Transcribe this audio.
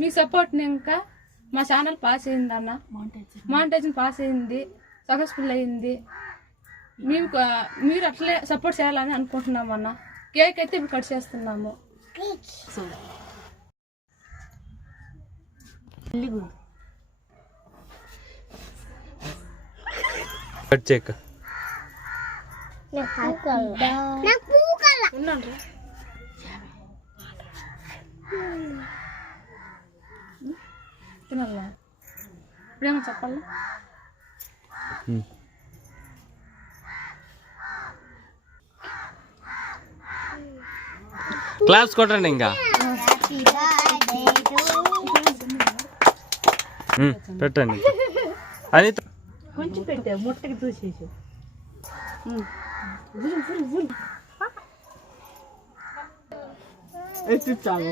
మీ support ఇంకా మా channel pass అయింది అన్న, మానిటైజేషన్ పాస్ అయింది, సక్సెస్ఫుల్ అయింది. మీరు అట్లే సపోర్ట్ చేయాలని అనుకుంటున్నాము అన్న. కేక్ అయితే ఇప్పుడు కట్ చేస్తున్నాము. కట్ చేయక తినాలా ఇప్పుడేమో చెప్పాలా? క్లాప్స్ కొట్టండి ఇంకా. పెట్టండి అనిత. కొంచెం పెట్టా ముట్టకి చూసేసి చాలు.